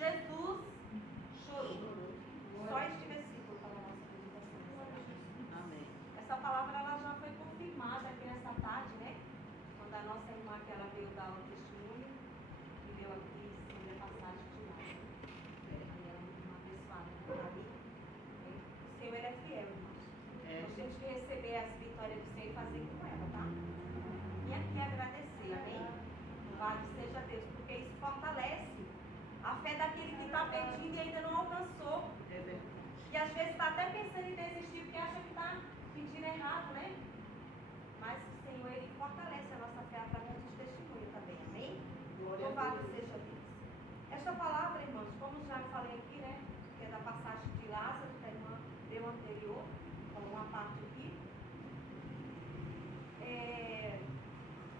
Jesus chorou. Só este versículo para a nossa meditação. Amém. Essa palavra ela já foi confirmada aqui nessa tarde, né? Quando a nossa irmã que ela veio dar o testemunho e veio aqui sobre a passagem de Lázaro. Ela é muito abençoada por ali. O Senhor ele é fiel, irmãos. Nós temos que receber as vitórias do Senhor e fazer com ela, tá? E aqui agradecer, amém? Louvado seja Deus, porque isso fortalece a fé daquele que está perdido e ainda não alcançou. E às vezes está até pensando em desistir porque acha que está pedindo errado, né? Mas o Senhor, ele fortalece a nossa fé através dos testemunhos também, amém? Louvado seja Deus. Esta palavra, irmãos, como já falei aqui, né? Que é da passagem de Lázaro, que a irmã deu anterior, falou uma parte aqui.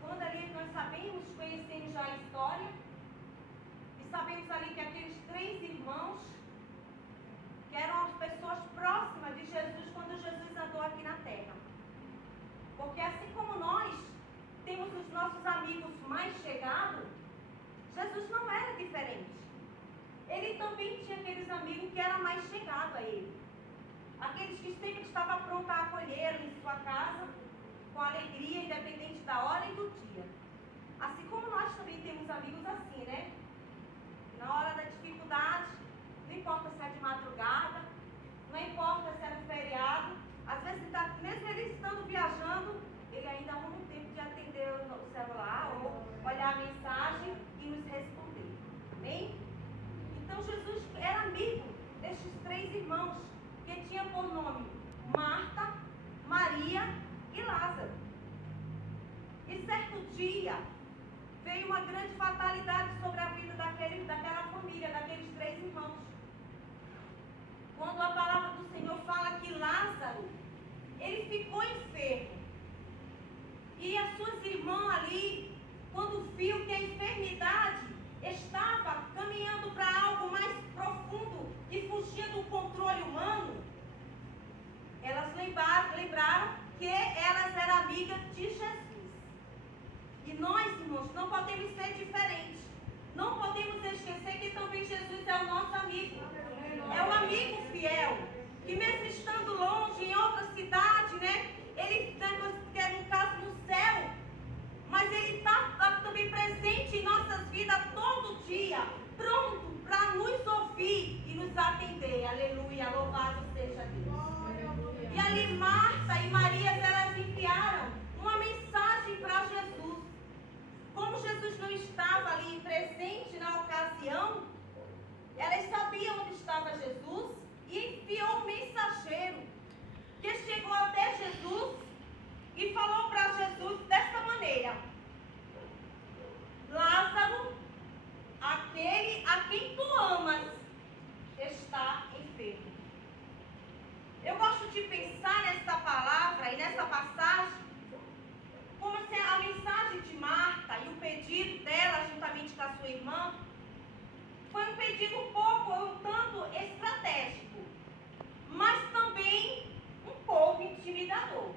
Quando ali nós sabemos, conhecemos já a história, e sabemos ali que aqueles 3 irmãos, que eram as pessoas próximas de Jesus quando Jesus andou aqui na terra. Porque assim como nós temos os nossos amigos mais chegados, Jesus não era diferente. Ele também tinha aqueles amigos que eram mais chegados a ele. Aqueles que sempre estavam prontos a acolhê-lo em sua casa, com alegria, independente da hora e do dia. Assim como nós também temos amigos assim, né? Na hora da dificuldade, não importa se é de madrugada, não importa se é no feriado, às vezes, mesmo ele estando viajando, ele ainda arruma um tempo de atender o celular ou olhar a mensagem e nos responder. Amém? Então Jesus era amigo destes 3 irmãos, que tinham por nome Marta, Maria e Lázaro. E certo dia veio uma grande fatalidade sobre a vida daquela família, daqueles 3 irmãos. Quando a palavra do Senhor fala que Lázaro, ele ficou enfermo. E as suas irmãs ali, quando viu que a enfermidade estava caminhando para algo mais profundo e fugia do controle humano, elas lembraram que elas eram amigas de Jesus. E nós, irmãos, não podemos ser diferentes. Não podemos esquecer que também Jesus é o nosso amigo. É o amigo fiel, que mesmo estando longe, em outra cidade, né? Ele está, no caso, no céu, mas ele está também presente em nossas vidas todo dia, pronto para nos ouvir e nos atender. Aleluia, louvado seja Deus. E ali Marta e Maria, elas enviaram uma mensagem para Jesus. Como Jesus não estava ali presente na ocasião, elas sabiam onde estava Jesus e enviou um mensageiro que chegou até Jesus e falou para Jesus desta maneira: Lázaro, aquele a quem tu amas, está enfermo. Eu gosto de pensar nesta palavra e nessa passagem como se a mensagem de Marta e o pedido dela, juntamente com a sua irmã, foi um pedido um tanto estratégico, mas também um pouco intimidador.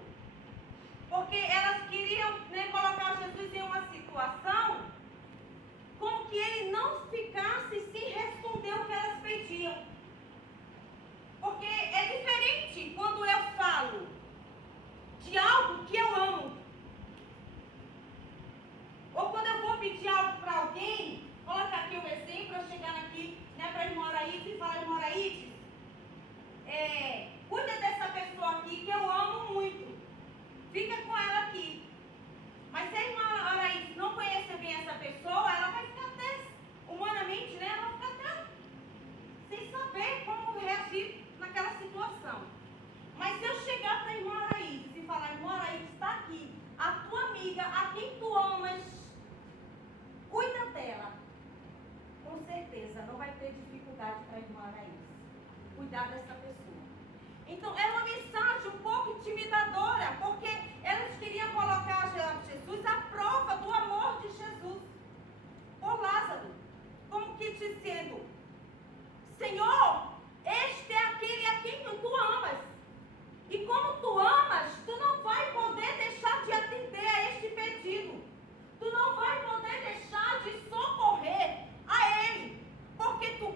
Porque elas queriam, né, colocar Jesus em uma situação como que ele não ficasse sem responder o que elas pediam. Porque é diferente quando eu falo de algo que eu amo. Ou quando eu vou pedir algo para alguém, colocar aqui um exemplo, eu chegar aqui, né, para a irmã Araídes e falar: irmã Araídes, cuida dessa pessoa aqui que eu amo muito. Fica com ela aqui. Mas se a irmã Araídes não conhecer bem essa pessoa, ela vai ficar até, humanamente, né, ela vai ficar até sem saber como reagir naquela situação. Mas se eu chegar para a irmã Araídes e falar: irmã Araídes, está aqui a tua amiga, a quem tu amas, cuida dela, com certeza não vai ter dificuldade para a irmã Araídes cuidar dessa pessoa. Então é uma mensagem um pouco intimidadora, porque elas queriam colocar Jesus à prova do amor de Jesus por Lázaro, como que dizendo: Senhor, este é aquele a quem tu amas, e como tu amas, tu não vai poder deixar de atender a este pedido, tu não vai poder deixar de socorrer a ele, porque tu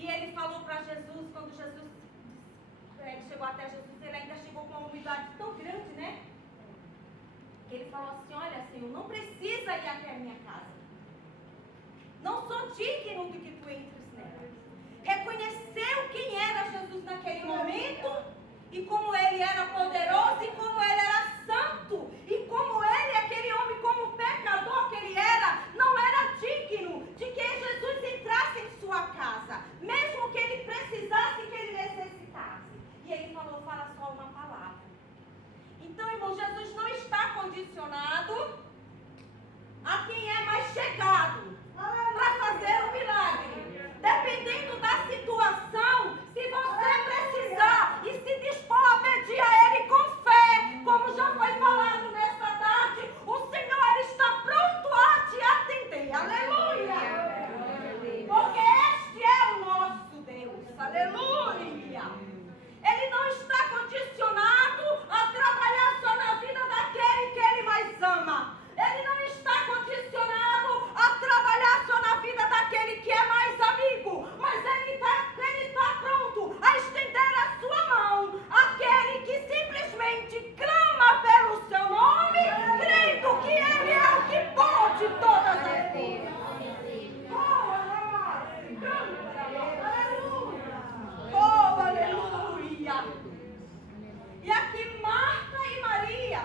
E ele falou para Jesus, quando Jesus ele chegou até Jesus, ele ainda chegou com uma humildade tão grande, né? Que ele falou assim: olha, Senhor, não precisa ir até a minha casa. Não sou digno de que tu entres nela. Reconheceu quem era Jesus naquele momento, e como ele era poderoso, e como ele era santo, e como ele, aquele homem, como pecador que ele era, não era digno de que Jesus entrasse em sua casa, mesmo que ele precisasse, que ele necessitasse. E ele falou: fala só uma palavra. Então, irmão, Jesus não está condicionado a quem é mais chegado para fazer um milagre. Dependendo da situação, se você precisar e se dispor a pedir a Ele com fé, como já foi falado nesta tarde, o Senhor ele está pronto a te atender. Aleluia! Porque este é o nosso Deus. Aleluia! Ele não está condicionado a trabalhar só na vida daquele que Ele mais ama. Ele não está condicionado a trabalhar só na vida daquele que é mais amigo. Mas Ele está pronto a estender a sua mão àquele que simplesmente clama pelo seu nome, crendo que Ele é o que pode todas as coisas. Oh, aleluia! E aqui Marta e Maria,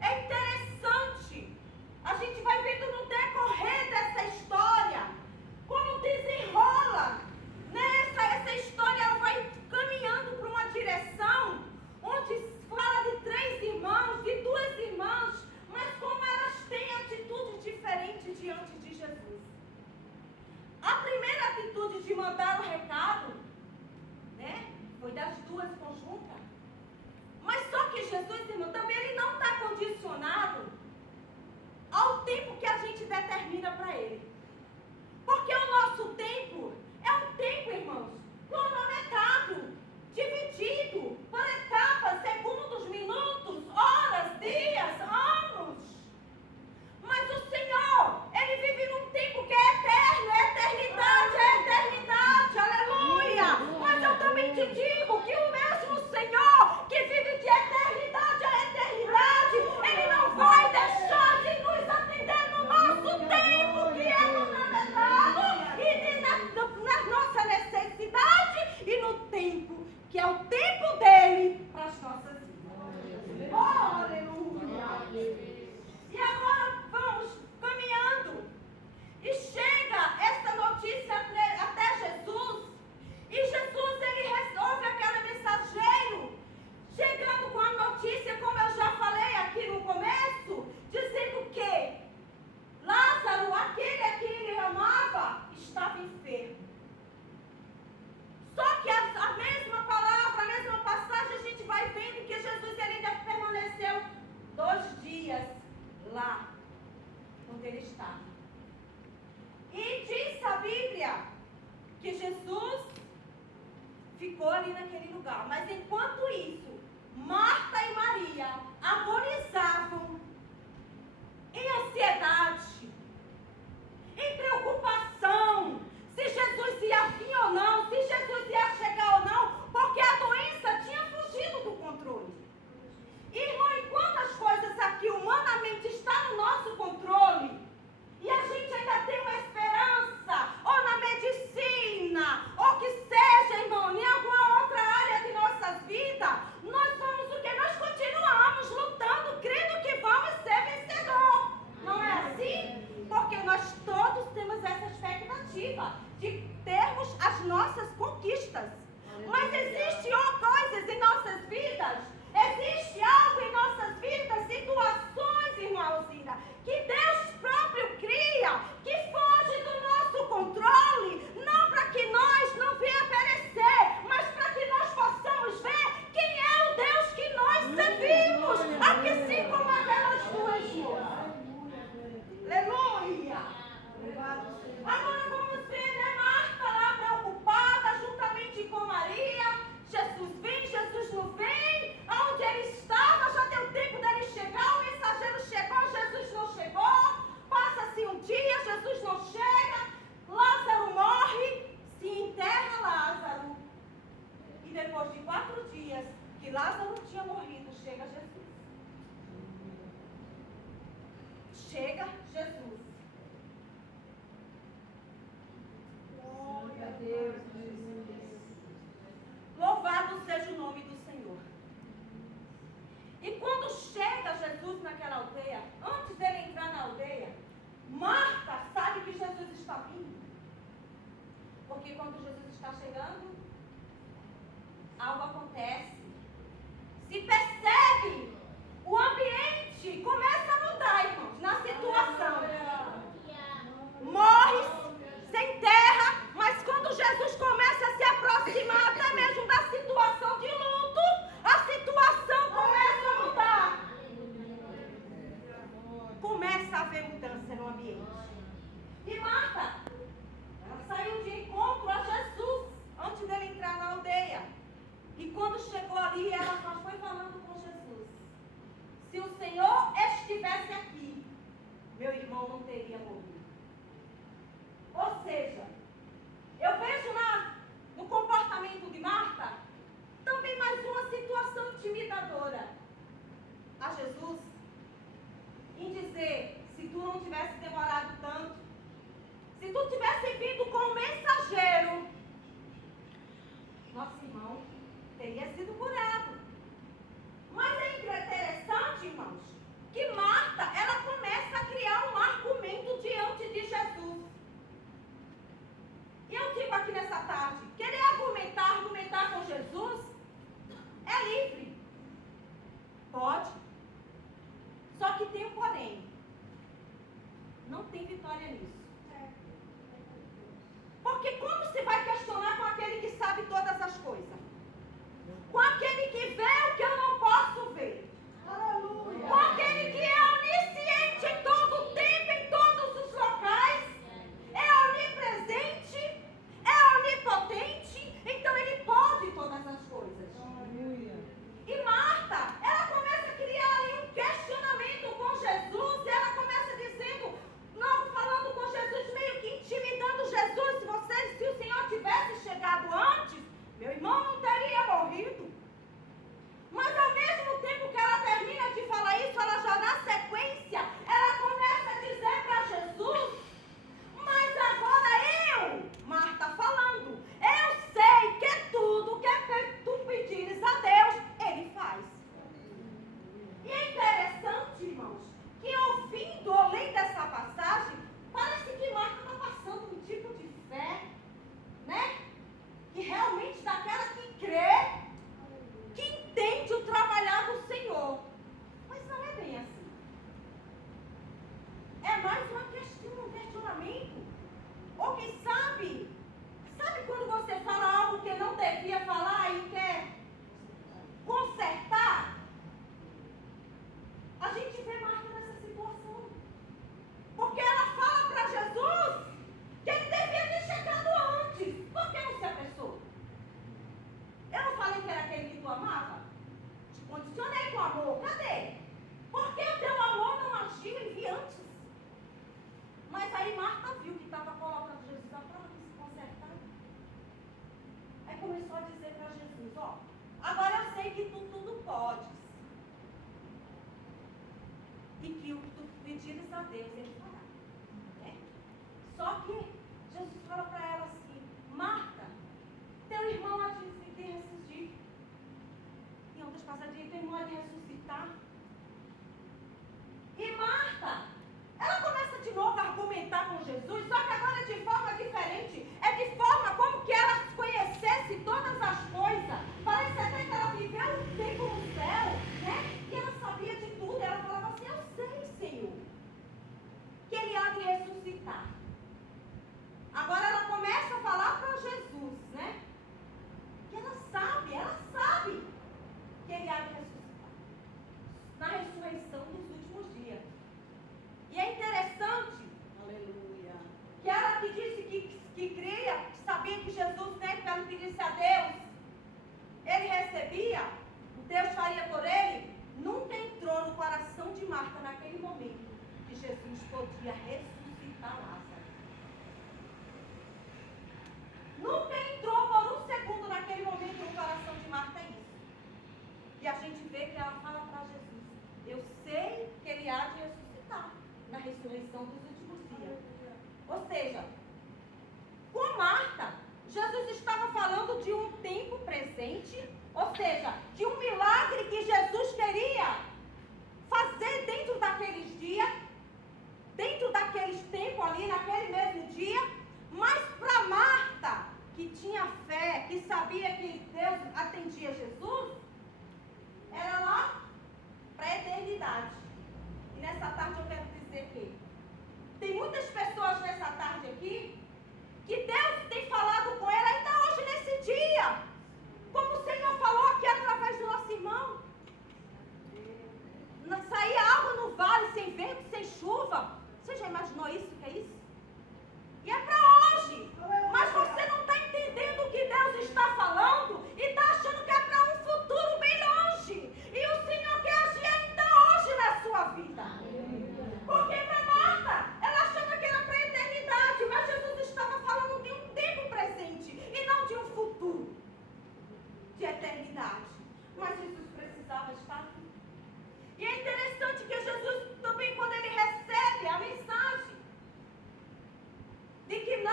é interessante, a gente vai vendo no decorrer dessa história, como desenrola, né? Essa história ela vai caminhando para uma direção, onde fala de 3 irmãos, de 2 irmãs, mas como elas têm atitudes diferentes diante de Jesus. A primeira atitude de mandar o recado, né, foi das 2 conjuntas. Mas só que Jesus, irmão, também ele não está condicionado ao tempo que a gente determina para ele. Porque o nosso tempo é um tempo, irmãos, cronometrado, dividido por etapas, segundos, minutos, horas, dias, anos. Mas o Senhor, Ele vive num tempo que é eterno, é eternidade, aleluia. Mas eu também te digo que o mesmo Senhor que vive de eternidade a eternidade, Ele não vai deixar de nos atender no nosso tempo, que é cronometrado, e na nossa necessidade, e no tempo, que é o tempo dEle para as nossas vidas. Oh, aleluia. E agora vamos caminhando. E chega essa notícia até Jesus. E Jesus, ele resolve aquele mensageiro, chegando com a notícia, como eu já falei aqui no começo, dizendo que Lázaro, aquele a quem ele amava, estava enfermo. Só que a mesma palavra, a mesma passagem, a gente vai vendo que Jesus ele ainda permaneceu 2 dias lá onde ele estava. E diz a Bíblia que Jesus ficou ali naquele lugar. Mas enquanto isso, Marta e Maria agonizavam em ansiedade, em preocupação, se Jesus ia vir ou não, se Jesus ia chegar ou não, porque a doença tinha fugido do controle. Irmão, enquanto as coisas aqui humanamente estão no nosso controle, e a gente ainda tem uma esperança, ou na medicina, ou que seja, irmão, em alguma outra área de nossas vidas, nós somos o que? Nós continuamos lutando Porque quando Jesus está chegando, algo acontece. Se percebe, o ambiente começa a mudar, irmãos, na situação. Morre, se enterra, mas quando Jesus começa a se aproximar até mesmo da situação de luto, a situação começa a mudar. Começa a haver mudança no ambiente. E Marta, ela saiu de encontro a Jesus antes dele entrar na aldeia. E quando chegou ali, ela só foi falando com Jesus: se o Senhor estivesse aqui, meu irmão não teria morrido. Ou seja, eu vejo no comportamento de Marta também mais uma situação intimidadora a Jesus, em dizer: se tu não tivesse demorado tanto, se tu tivesse vindo com um mensageiro, nosso irmão teria sido curado. Mas é interessante, irmãos, que Marta, ela começa a criar um argumento diante de Jesus. E eu digo aqui nessa tarde, querer argumentar com Jesus é livre. Pode. Só que tem um porém. Não tem vitória nisso. Porque como se vai questionar com aquele que sabe todas as coisas? Com aquele que vê o que eu não posso ver. Aleluia. Com aquele que é onisciente em todo o tempo, em todos os locais. É onipresente, é onipotente. Então ele pode todas as coisas. Aleluia. E Marta, ela começa a criar ali um questionamento com Jesus. E ela começa dizendo, não falando com Jesus, meio que intimidando Jesus. Se o Senhor tivesse chegado antes, meu irmão não teria morrido. Mas ao mesmo tempo que ela termina de falar isso, ela já na sequência, ela começa a dizer para Jesus: mas agora Marta falando, eu sei que tudo que tu pedires a Deus, Ele faz. E é interessante, irmãos, que ouvindo ou lendo essa passagem, parece que Marta está passando um tipo de fé, né? Que realmente daquela que crê, que entende o trabalhar do Senhor. Mas não é bem assim. É mais um questionamento. Ou quem sabe quando você fala algo que não devia falar e quer consertar? A gente vê Marta nessa situação. Porque ela fala para Jesus que ele devia ter chegado antes. Por que não se apressou? Eu não falei que era aquele que tu amava? Te condicionei com amor. Cadê? Por que o teu amor não agiu em mim antes? Mas aí Marta viu que estava colocando Jesus à prova de se consertar. Aí começou a dizer para Jesus: ó, agora eu sei que tu tudo podes. E que o que tu pedires a Deus, Ele fará. É. Só que Jesus fala para ela assim: Marta, teu irmão há de ressuscitar. Em outras passagens, teu irmão há de ressuscitar. E Marta, ela começa de novo a argumentar com Jesus, só que agora de forma diferente. É de forma como que ela conhecesse todas as coisas. Parece até que ela viveu um tempo no céu, né? E ela sabia de tudo. Ela falava assim: eu sei, Senhor, que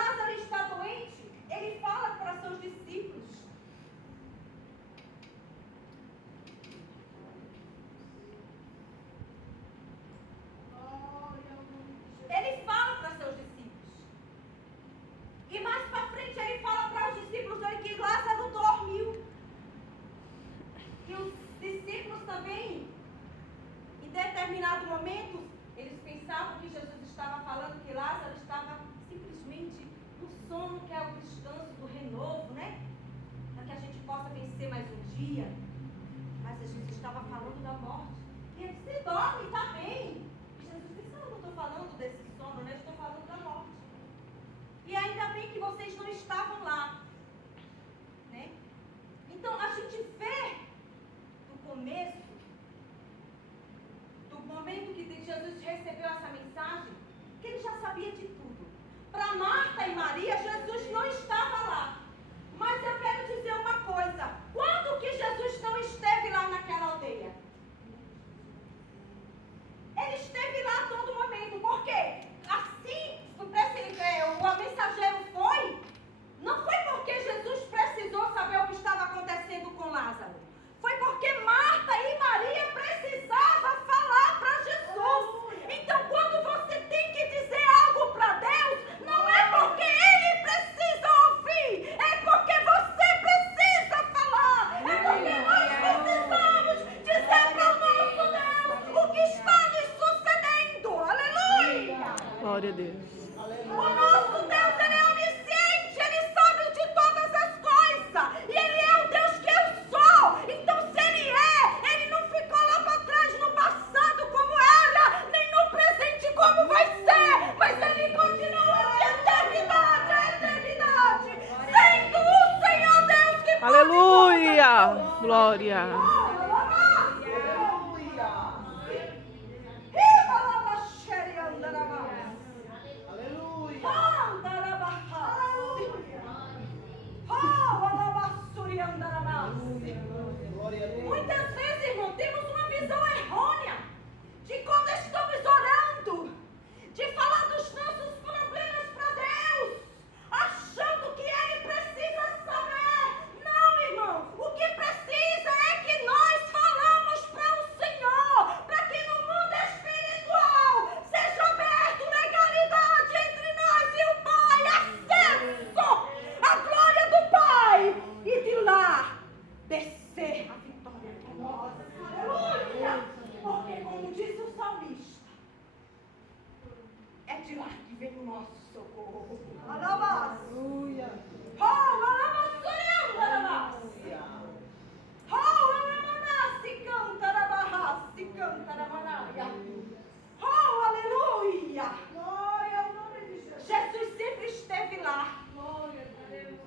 Lázaro está doente, ele fala para seus discípulos. Ele fala para seus discípulos. E mais para frente ele fala para os discípulos dele que Lázaro dormiu. E os discípulos também, em determinado momento, eles pensavam que Jesus estava falando que Lázaro estava simplesmente no sono, que é o descanso do renovo, né? Para que a gente possa vencer mais um dia. Mas Jesus estava falando da morte. E ele disse, dorme, está bem. E Jesus disse, não estou falando desse sono, né? Estou falando da morte. E ainda bem que vocês não estavam lá, né? Então a gente vê do começo, do momento que Jesus recebeu essa mensagem, que ele já sabia de tudo. Para Marta e Maria, Jesus não estava lá. Mas eu quero dizer uma coisa, quando que Jesus não esteve lá naquela aldeia? Ele esteve lá a todo momento, por quê? Assim, o mensageiro foi, não foi porque Jesus precisou saber o que estava acontecendo com Lázaro. Foi porque Marta e Maria precisavam falar para Jesus. Então, quando você tem que dizer algo para Deus, não é porque Ele precisa ouvir, é porque você precisa falar. É porque nós precisamos dizer para o nosso Deus o que está lhe sucedendo. Aleluia! Glória a Deus. O nosso Deus, Ele é onisciente, Ele sabe de todas as coisas. E Ele é o Deus que eu sou. Então, se Ele não ficou lá para trás no passado como era, nem no presente como vai ser. Mas Ele continua de eternidade a eternidade, sendo o Senhor Deus que Aleluia! Glória! Muitas vezes, irmão, temos uma visão errônea de quando estamos orando, de falar dos nossos problemas para Deus, achando que Ele precisa saber. Não, irmão, o que precisa é que nós falamos para o Senhor, para que no mundo espiritual seja aberto legalidade entre nós e o Pai, acesso à glória do Pai, e de lá descer a vitória gloriosa. Aleluia! Porque, como disse o salmista, é de lá que vem o nosso socorro. Aleluia! Oh, aleluia! Aleluia! Oh, aleluia! Se canta, aleluia! Se canta, aleluia! Oh, aleluia! Glória ao nome de Jesus! Jesus sempre esteve lá. Glória a Deus!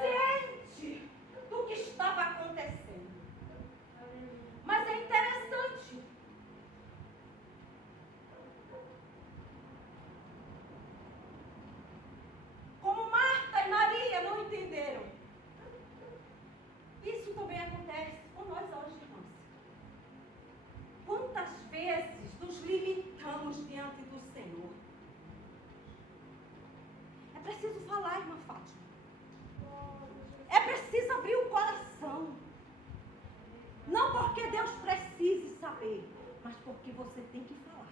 Ciente do que estava acontecendo. Mas é interessante. Como Marta e Maria não entenderam. Isso também acontece com nós hoje, irmãos. Quantas vezes nos limitamos diante do Senhor? É preciso falar, irmã Fátima. É preciso abrir o coração. Não porque Deus precise saber, mas porque você tem que falar.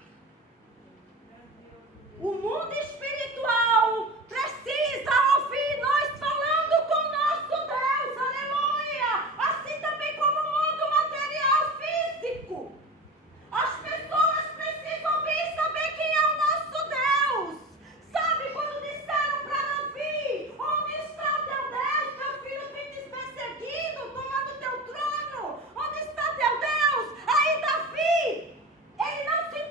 O mundo espiritual precisa ouvir nós falando com o nosso Deus. Aleluia! Assim também como o mundo material físico. As pessoas precisam ouvir e saber quem é o nosso Deus. Sabe quando disseram para Davi, onde está o teu Deus? Teu filho tem te perseguido, tomando teu trono. Onde está teu Deus? Aí Davi, ele não se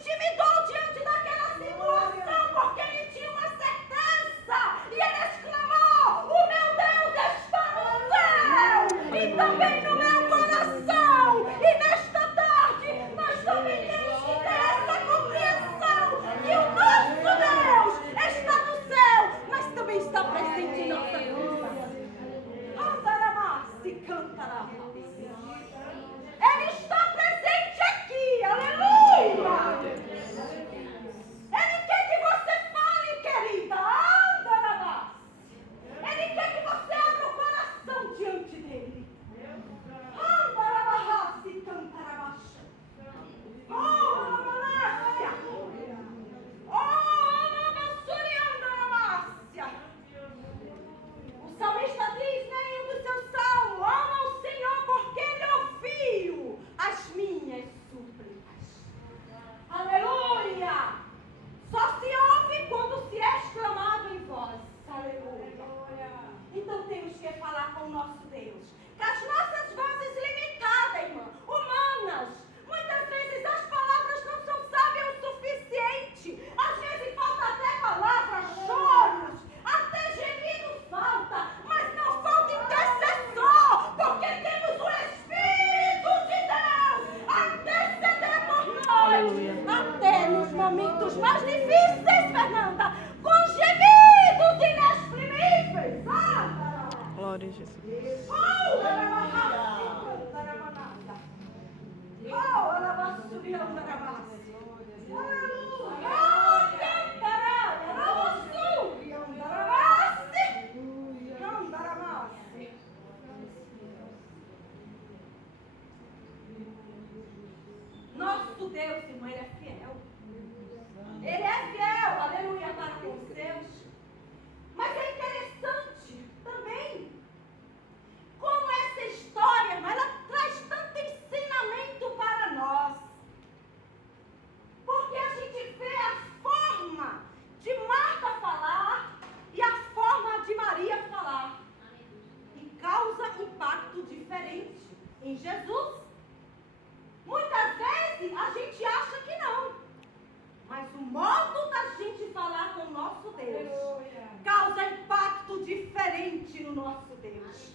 no nosso Deus.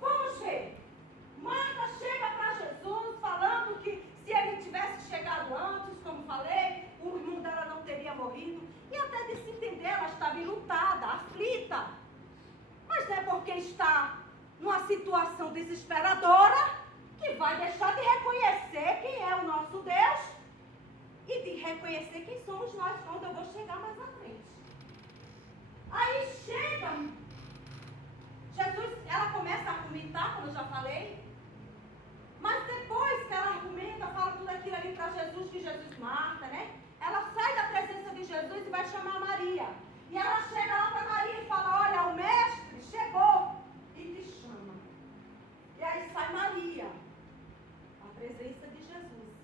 Vamos ver. Marta chega para Jesus falando que se ele tivesse chegado antes, como falei, o irmão dela não teria morrido. E até de se entender, ela estava enlutada, aflita. Mas não é porque está numa situação desesperadora que vai deixar de reconhecer quem é o nosso Deus e de reconhecer quem somos nós, quando eu vou chegar mais à frente. Aí chega, Jesus, ela começa a argumentar, como eu já falei, mas depois que ela argumenta, fala tudo aquilo ali para Jesus, que Jesus mata, né? Ela sai da presença de Jesus e vai chamar Maria. E ela chega lá para Maria e fala, olha, o mestre chegou e te chama. E aí sai Maria, a presença de Jesus.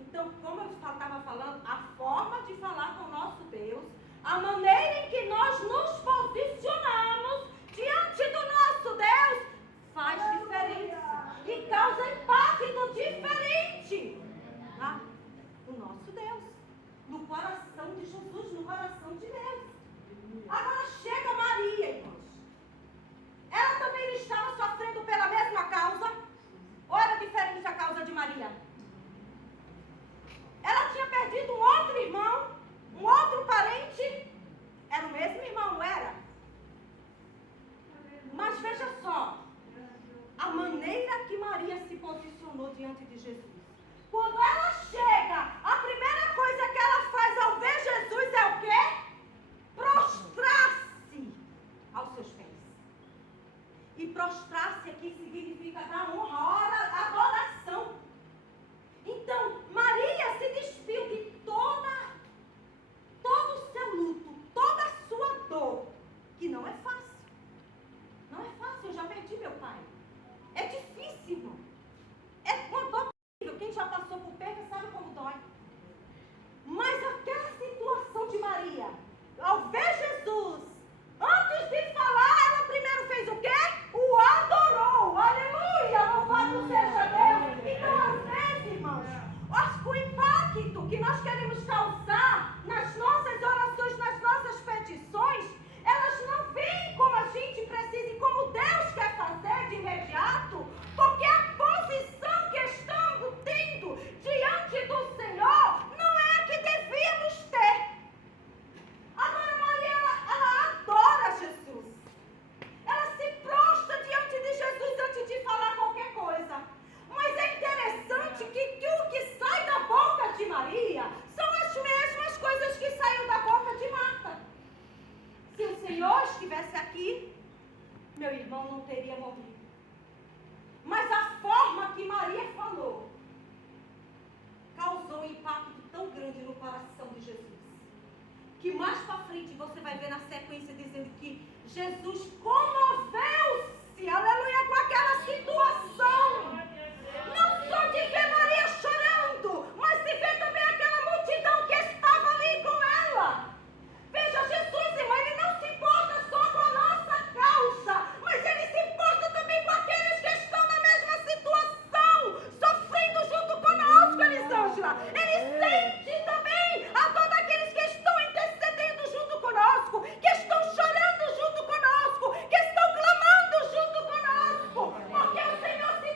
Então, como eu estava falando, a forma de falar com o nosso Deus, a maneira em que nós nos posicionamos diante do nosso Deus, faz diferença e causa impacto diferente no nosso Deus, no coração de Jesus, no coração de Deus. Agora chega Maria, irmãos. Ela também estava sofrendo pela mesma causa? Ou era diferente a causa de Maria? Ela tinha perdido um outro irmão, um outro parente. Era o mesmo irmão, não era? Mas veja só, a maneira que Maria se posicionou diante de Jesus. Quando ela chega, a primeira coisa que ela faz ao ver Jesus é o quê? Prostrar-se aos seus pés. E prostrar-se aqui significa dar honra, adoração. Então, Maria se despiu de todo o seu luto, toda a sua dor, que não é fácil. Não é fácil, eu já perdi meu pai. É difícil, irmão. É uma dor terrível. Quem já passou por perda sabe como dói. Mas aquela situação de Maria, ao ver Jesus, antes de falar, ela primeiro fez o quê? O adorou. Aleluia! Louvado seja Deus. Então, às vezes, irmãos, acho que o impacto que nós queremos causar nas nossas orações, nas nossas petições, elas não vêm como a gente precisa e como Deus quer fazer de imediato, porque a posição que estamos tendo diante do Senhor não é a que devíamos ter. Agora, Maria, ela adora Jesus. Ela se prostra diante de Jesus antes de falar qualquer coisa. Mas é interessante que o que sai da boca de Maria são as mesmas coisas que saíram da boca de Marta. Se o Senhor estivesse aqui, meu irmão não teria morrido. Mas a forma que Maria falou causou um impacto tão grande no coração de Jesus, que mais para frente você vai ver na sequência dizendo que Jesus comoveu-se, aleluia, com aquela situação. Não só de ver Maria chorando, mas de ver também aquela multidão que estava ali com ela. Veja, Jesus, irmão, ele não se importa só com a nossa causa, mas ele se importa também com aqueles que estão na mesma situação, sofrendo junto conosco, Elisângela. Ele sente também a dor daqueles que estão intercedendo junto conosco, que estão chorando junto conosco, que estão clamando junto conosco, porque o Senhor se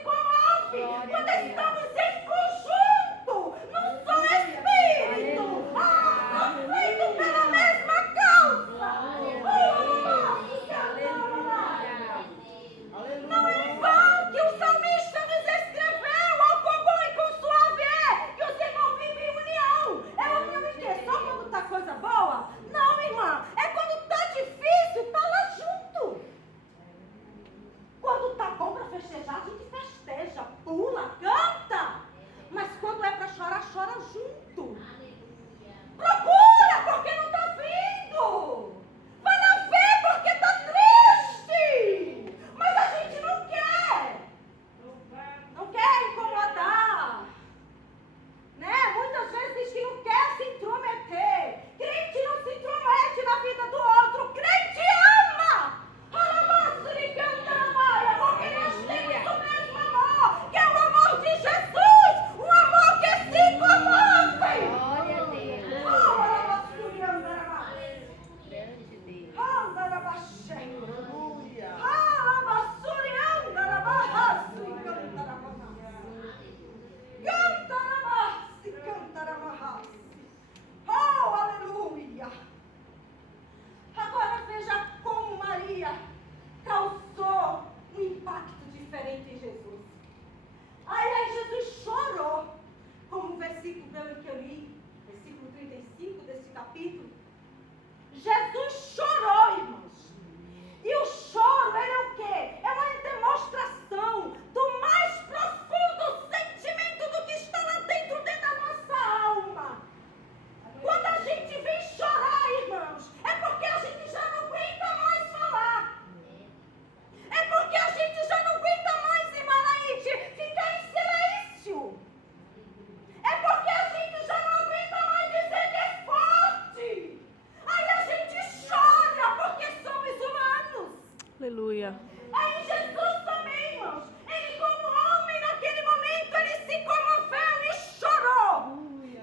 Aleluia. Aí Jesus também, irmãos, ele como homem, naquele momento, ele se comoveu e chorou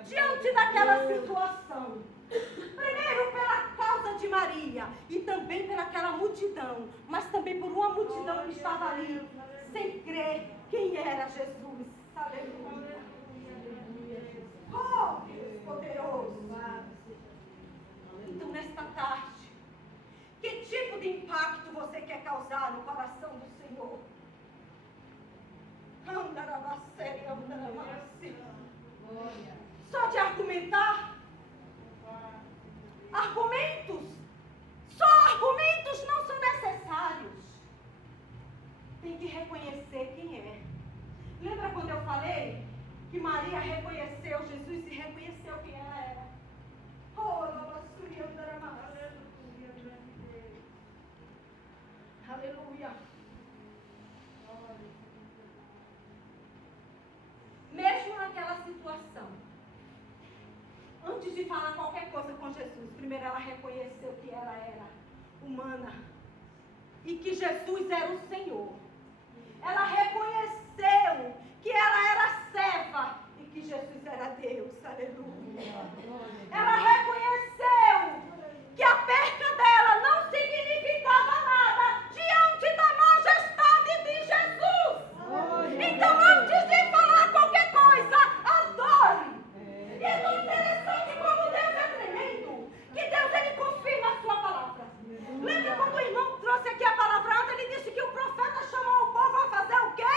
diante daquela situação. Primeiro pela causa de Maria e também pelaquela multidão, mas também por uma multidão que estava ali, sem crer quem era Jesus. Aleluia. Oh, Deus poderoso. Então, nesta tarde, que tipo de impacto você quer causar no coração do Senhor? Só de argumentar? Argumentos? Só argumentos não são necessários. Tem que reconhecer quem é. Lembra quando eu falei que Maria reconheceu Jesus e reconheceu quem ela era? Oh, aleluia. Mesmo naquela situação, antes de falar qualquer coisa com Jesus, primeiro ela reconheceu que ela era humana e que Jesus era o Senhor. Ela reconheceu que ela era serva e que Jesus era Deus. Aleluia. Ela reconheceu que a perca dela não significava nada diante da majestade de Jesus. Então, antes de falar qualquer coisa, adore. E é tão interessante como Deus é tremendo, que Deus ele confirma a sua palavra. Lembra quando o irmão trouxe aqui a palavra ontem, ele disse que o profeta chamou o povo a fazer o quê?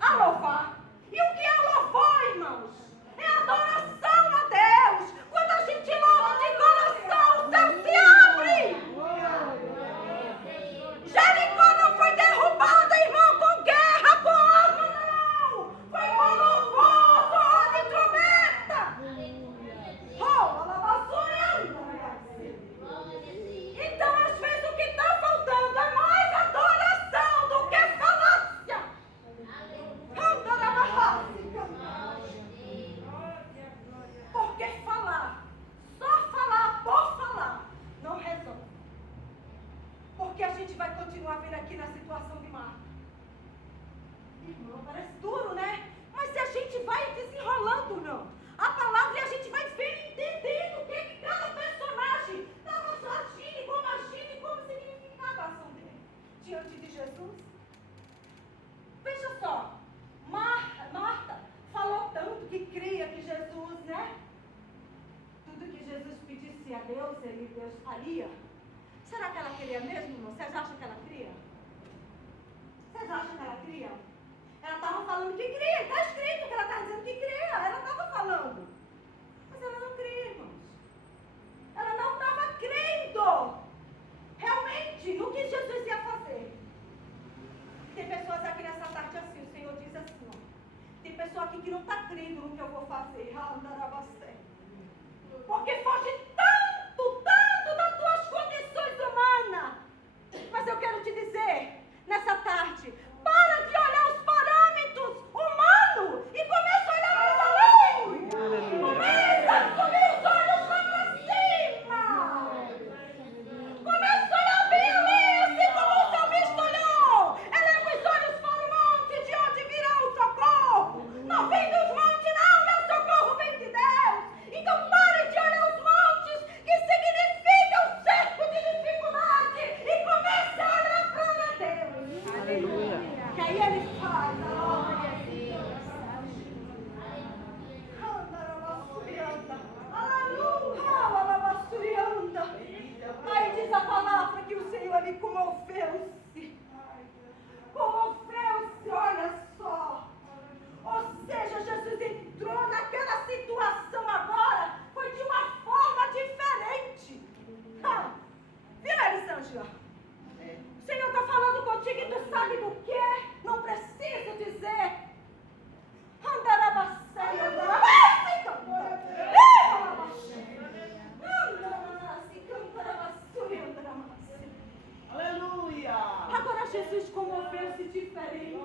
A louvar. E o que é louvor, irmãos? É adoração a Deus. Quando a gente louva de coração, o céu se abre. Jericó não foi derrubada, irmão, com guerra, com arma, não. Foi com louvor, com de trombeta. Então, às vezes, o que está faltando é mais adoração do que falácia. Porque falar, só falar por falar, não resolve. Porque a gente vai continuar vendo aqui na situação de Marta. Irmão, parece duro, né? Mas se a gente vai desenrolando, não, a palavra e a gente vai vendo, entendendo o que cada personagem estava agindo e como significava a ação dele diante de Jesus. Veja só, Marta falou tanto que cria que Jesus, né? Tudo que Jesus pedisse a Deus, Deus faria. Será que ela queria mesmo, irmão? Vocês acham que ela queria? Vocês acham que ela queria? Ela estava falando que cria, está escrito que ela está dizendo que cria, ela estava falando. Mas ela não cria, irmãos. Ela não estava crendo realmente no que Jesus ia fazer. Tem pessoas aqui nessa tarde assim, o Senhor diz assim, ó. Tem pessoa aqui que não está crendo no que eu vou fazer. Porque foge tanto das tuas condições humanas. Mas eu quero te dizer, nessa tarde, para de olhar os parâmetros humanos e começa a olhar mais além. Começa a subir os olhos lá para cima. Começa a olhar bem além, assim como o salmista olhou. Eleva os olhos para o monte, de onde virá o socorro. Não vem dos montes, não, meu socorro vem de Deus. Então pare de olhar os montes, que significa o cerco de dificuldade, e comece a olhar para Deus. Aleluia. Que aí ele faz, glória a Deus. Aí diz a palavra que o Senhor ele comoveu-se. Comoveu-se, olha só. Ou seja, Jesus entrou naquela situação agora, foi de uma forma diferente. Vira, Elisângela. O Senhor está falando contigo e tu sabe do que? Não preciso dizer. Aleluia! Agora Jesus comoveu-se diferente.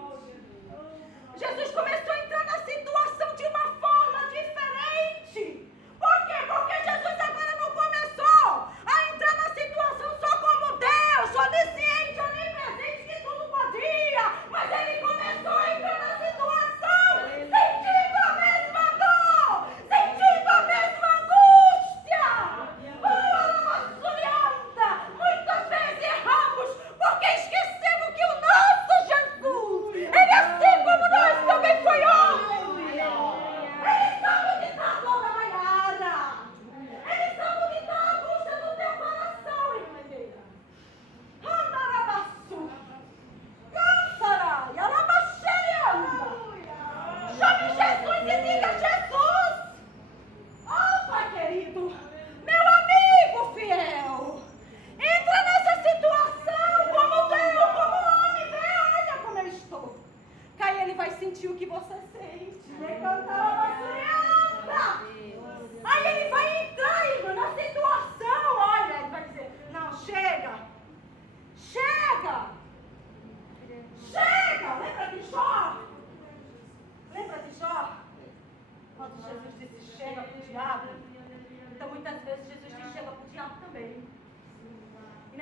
Jesus começou a entrar na situação de uma forma diferente. Por quê? Porque Jesus agora não começou a entrar na situação só como Deus, onisciente, onipresente,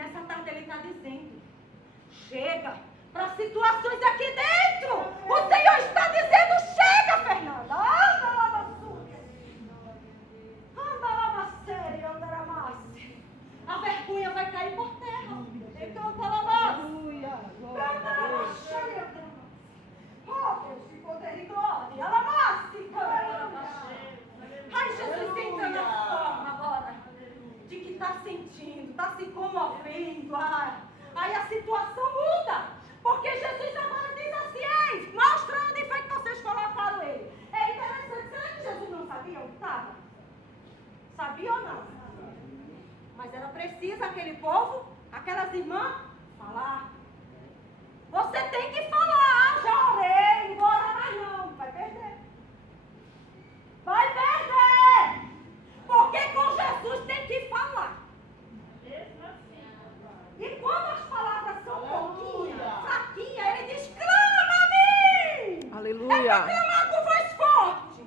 nessa tarde ele está dizendo: chega para situações aqui dentro. O Senhor está dizendo: chega, Fernanda. Anda lá, anda lá, sério, anda lá, a vergonha vai cair por terra. E canta lá, aleluia. Canta lá, cheia. Oh, Deus de poder e glória. Ai, Jesus entra na forma agora de que está sentindo, está se comovendo. Aí a situação muda. Porque Jesus agora diz assim: ei, mostra onde foi que vocês colocaram ele. É interessante. Será que Jesus não sabia onde estava? Sabia ou não? Mas era preciso aquele povo, aquelas irmãs, falar. Você tem que falar. Já orei, não vou orar mais não. Vai perder. Vai perder. Porque com Jesus tem que falar. E quando as palavras são pouquinhas, fraquinhas, ele diz: clama a mim. Aleluia. É para clamar com voz forte,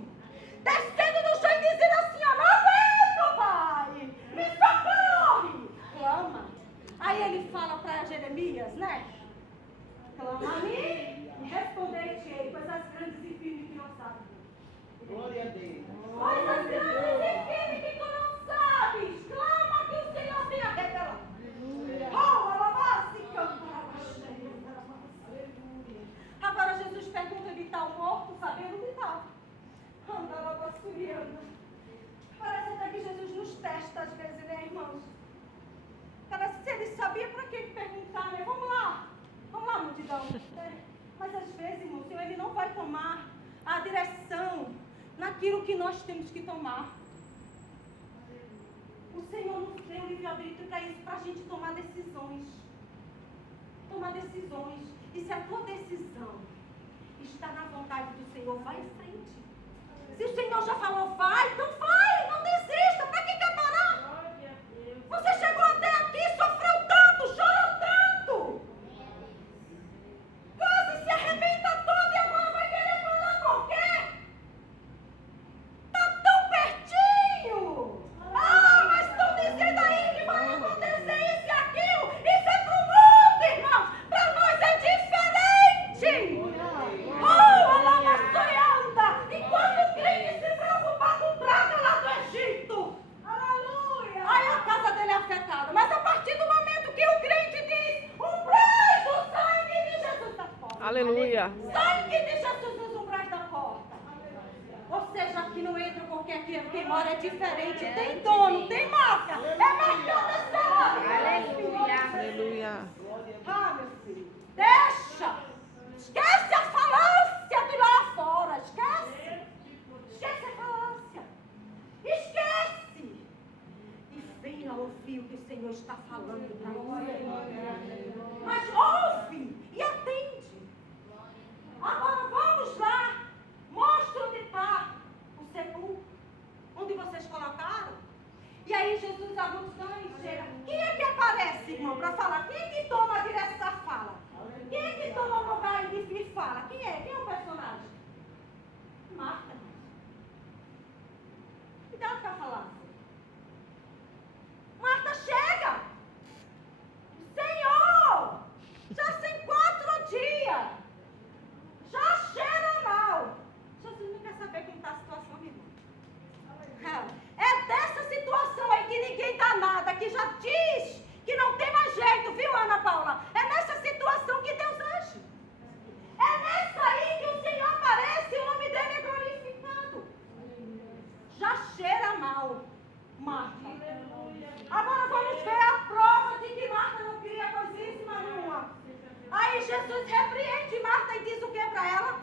descendo no chão e dizendo assim: ó, não aguento, Pai, me socorre. Clama. Aí ele fala para Jeremias, né? Clama a mim e responder-te-ei coisas grandes e firmes que não sabes. Glória a Deus. Coisas grandes e firmes que tu não sabes. Clama que o Senhor venha revelar. Agora Jesus pergunta: ele está morto, sabendo onde estava. Parece até que Jesus nos testa às vezes, né, irmãos? Parece que ele sabia para que perguntar, né? Vamos lá, multidão. Mas às vezes, irmão, o Senhor, ele não vai tomar a direção naquilo que nós temos que tomar. O Senhor nos deu livre-arbítrio para isso, para a gente tomar decisões. Tomar decisões. E se a tua decisão está na vontade do Senhor, vai em frente. Se o Senhor já falou, vai, então vai, não desista. Para que quer parar? Você chegou até aqui, sofreu tanto, chorou tanto. Quase se arrebenta todo e agora vai querer parar por quê? Está tão pertinho. Mas estão dizendo aí que vai acontecer isso e aquilo. Isso é para o mundo, irmãos. Para nós é diferente. Alama sonhanda. Enquanto o crente se preocupa com praga lá do Egito. Aleluia. Aí a casa dele é afetada. Mas a partir do momento que o crente diz: umbrais do sangue de Jesus está fora. Aleluia. Sangue de Jesus nos umbrais da porta. Ou seja, aqui não entra porque aqui quem mora é diferente. Tem dono, tem marca. É marcada essa hora. Aleluia. Meu filho. Deixa. Esquece a falância de lá fora. Esquece. Esquece a falância. Esquece. E venha ouvir o que o Senhor está falando para você. Mas ouve e atende. Agora vamos lá. Mostra onde está o sepulcro. Onde vocês colocaram. E aí Jesus avança e chega. Quem é que aparece, irmão, para falar? Quem é que toma a direção da fala? Quem é que toma o lugar e fala? Quem é? Quem é o personagem? Marta. Cuidado para falar. Marta chega. Senhor, já tem 4 dias. Já cheira mal. Jesus não quer saber como está a situação, meu irmão. É dessa situação aí que ninguém dá nada, que já diz que não tem mais jeito, viu, Ana Paula? É nessa situação que Deus age. É nessa aí que o Senhor aparece e o nome dele é glorificado. Já cheira mal, Marta. Agora vamos ver a prova de que Marta não queria coisíssima nenhuma. Aí Jesus repreende Marta e diz o que para ela?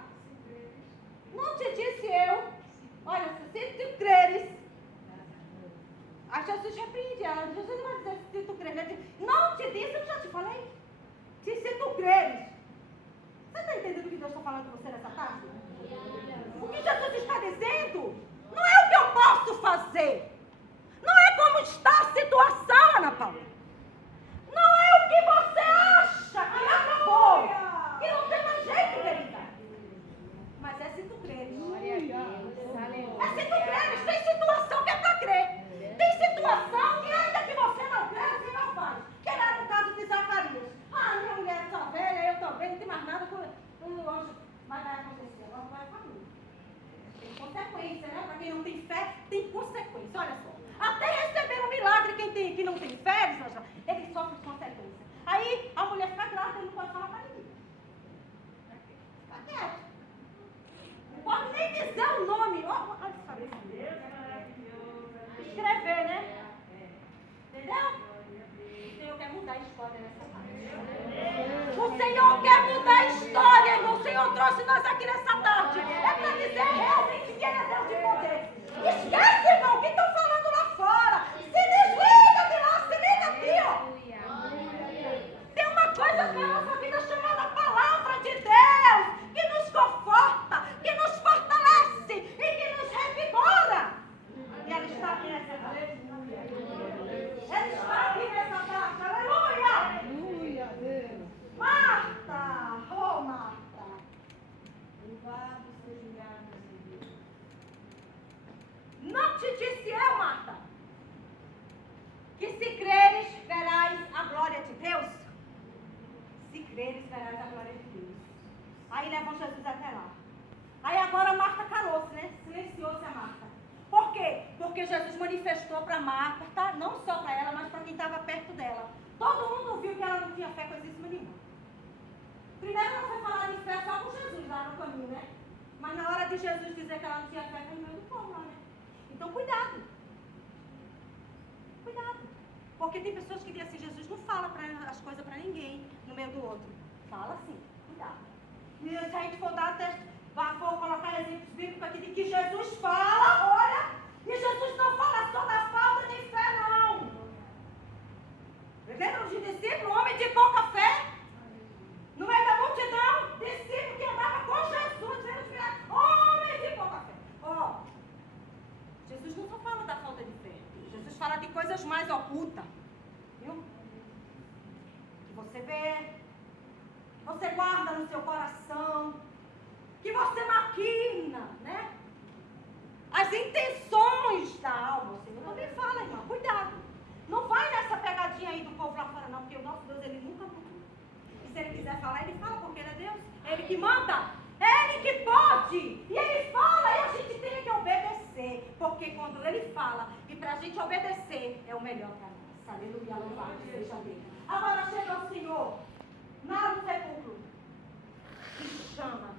Não te disse eu. Olha, se tu creres. Aí Jesus repreende ela. Jesus não vai dizer se tu creres. Ele diz: não te disse, eu já te falei. Se tu creres. Você está entendendo o que Deus está falando com você nessa tarde? O que Jesus está dizendo não é o que eu posso fazer. Não é como está a situação, Ana Paula. Não é o que você acha que acabou. Que não tem mais jeito, querida. Mas é se tu creres. É se tu creres. Tem situação que é para crer. Tem situação que ainda que você não crê, você não faz. Que nada consequência, né? Para quem não tem fé, tem consequência. Olha só. Até receber um milagre, que não tem fé, Elisângela, ele sofre consequência. Aí a mulher fica grávida e não pode falar para ninguém. Fica quieto. Não pode nem dizer o nome. Olha saber. Escrever, né? Entendeu? O Senhor quer mudar a história nessa tarde. O Senhor quer mudar a história, irmão. O Senhor trouxe nós aqui nessa tarde. É para dizer realmente que Ele é Deus de poder. Esquece, irmão, o que estão falando lá fora. Se desliga de lá, se liga aqui, ó. Tem uma coisa na nossa vida chamada Palavra de Deus, que nos conforta, que nos fortalece e que nos revigora. E ela está aqui nessa tarde. Ela está aqui nessa tarde. Aleluia! Aleluia, Deus. Marta! Oh, Marta! Louvado seja o nome de Deus. Não te disse eu, Marta, que se creres, verás a glória de Deus? Se creres, verás a glória de Deus. Aí levou Jesus até lá. Aí agora Marta calou-se, né? Silenciou-se a Marta. Por quê? Porque Jesus manifestou para Marta, tá? Não só para ela, mas para quem estava perto dela. Todo mundo viu que ela não tinha fé coisíssima nenhuma. Primeiro ela foi falar de fé só com Jesus lá no caminho, né? Mas na hora de Jesus dizer que ela não tinha fé, foi no meio do povo lá, né? Então cuidado. Cuidado. Porque tem pessoas que dizem assim, Jesus não fala as coisas para ninguém no meio do outro. Fala sim, cuidado. E se a gente for colocar exemplos bíblicos aqui de que Jesus fala, olha, e Jesus não fala só da falta de fé, não. Lembram de discípulo, homem de pouca fé? No meio da multidão, discípulo que andava com Jesus, vendo os milagres, homem de pouca fé. Ó, Jesus não só fala da falta de fé, Jesus fala de coisas mais ocultas, viu? Que você vê, que você guarda no seu coração, que você maquina, né? As intenções da alma, o Senhor também fala, irmão, cuidado. Não vai nessa pegadinha aí do povo lá fora, não, porque o nosso Deus, ele nunca muda. E se ele quiser falar, ele fala, porque ele é Deus. É ele que manda, é ele que pode. E ele fala e a gente tem que obedecer. Porque quando ele fala, e pra gente obedecer, é o melhor para nós. Aleluia, louvado seja Deus. Agora chega o Senhor, lá no sepulcro, e chama.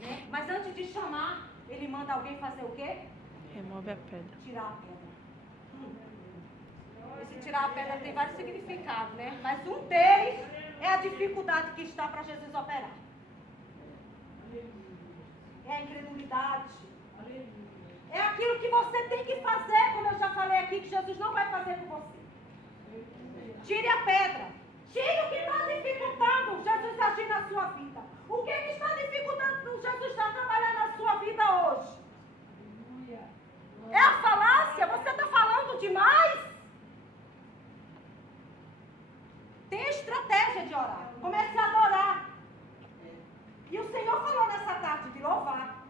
Né? Mas antes de chamar, ele manda alguém fazer o quê? Remove a pedra. Tirar a pedra. Esse tirar a pedra tem vários significados, né? Mas um deles é a dificuldade que está para Jesus operar. É a incredulidade. É aquilo que você tem que fazer, como eu já falei aqui, que Jesus não vai fazer por você. Tire a pedra. Tire o que está dificultando Jesus agir na sua vida. O que está dificultando Jesus está trabalhando na sua vida hoje? É a falácia? Você está falando demais? Tem estratégia de orar. Comece a adorar. E o Senhor falou nessa tarde de louvar.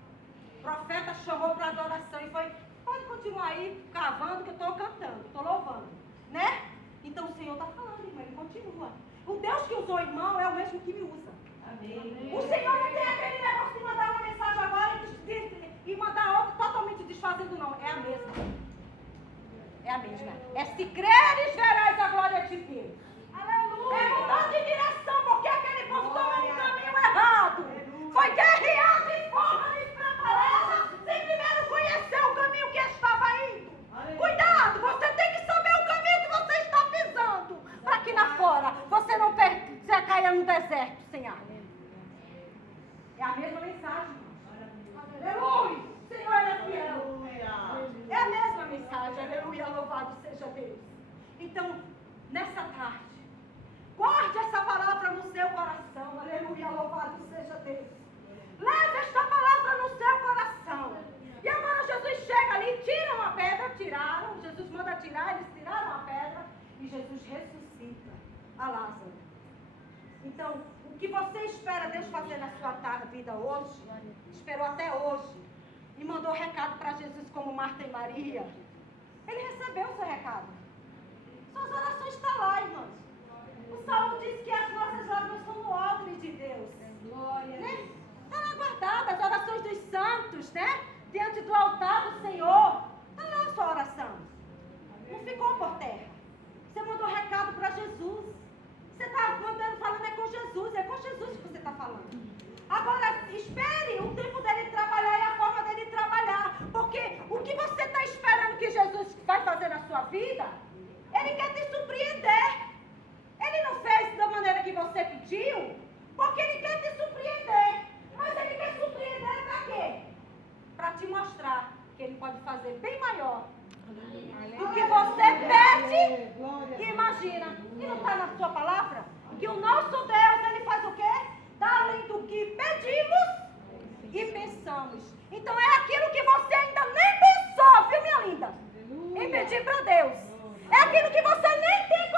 O profeta chamou para adoração e foi, pode continuar aí cavando que eu estou cantando, estou louvando. Né? Então o Senhor está falando, irmão, ele continua. O Deus que usou o irmão é o mesmo que me usa. Amém. O Senhor não tem aquele negócio de mandar uma mensagem agora e mandar outra totalmente desfazendo, não. É a mesma. É a mesma. É se creres, verás a glória de Deus. Aleluia. É mudar de direção, porque aquele povo estava no caminho errado. Foi guerreado de forma despreparada, sem primeiro conhecer o caminho que estava indo. Cuidado, você tem que saber o caminho que você está pisando, para que lá fora você não caia no deserto sem água. É a mesma mensagem. Aleluia! O Senhor é fiel. É a mesma mensagem. Aleluia, louvado seja Deus. Então, nessa tarde, guarde essa palavra no seu coração. Aleluia, louvado seja Deus. Leve esta palavra no seu coração. E agora Jesus chega ali, tiram a pedra, tiraram. Jesus manda tirar, eles tiraram a pedra. E Jesus ressuscita a Lázaro. Então, o que você espera Deus fazer na sua vida hoje, esperou até hoje, e mandou recado para Jesus como Marta e Maria. Ele recebeu o seu recado. Suas orações estão lá, irmãos. O Salmo diz que as nossas lágrimas são no odre de Deus. Glória, né? Está lá guardada, as orações dos santos, né? Agora, espere o tempo dele trabalhar e a forma dele trabalhar. Porque o que você está esperando que Jesus vai fazer na sua vida, ele quer te surpreender. Ele não fez da maneira que você pediu, porque ele quer te surpreender. Mas ele quer surpreender para quê? Para te mostrar que ele pode fazer bem maior do que você pede e imagina. E não está na sua palavra? Que o nosso Deus, ele faz o quê? Dá além do que pedimos e pensamos. Então é aquilo que você ainda nem pensou, viu, minha linda? Em pedir para Deus. É aquilo que você nem tem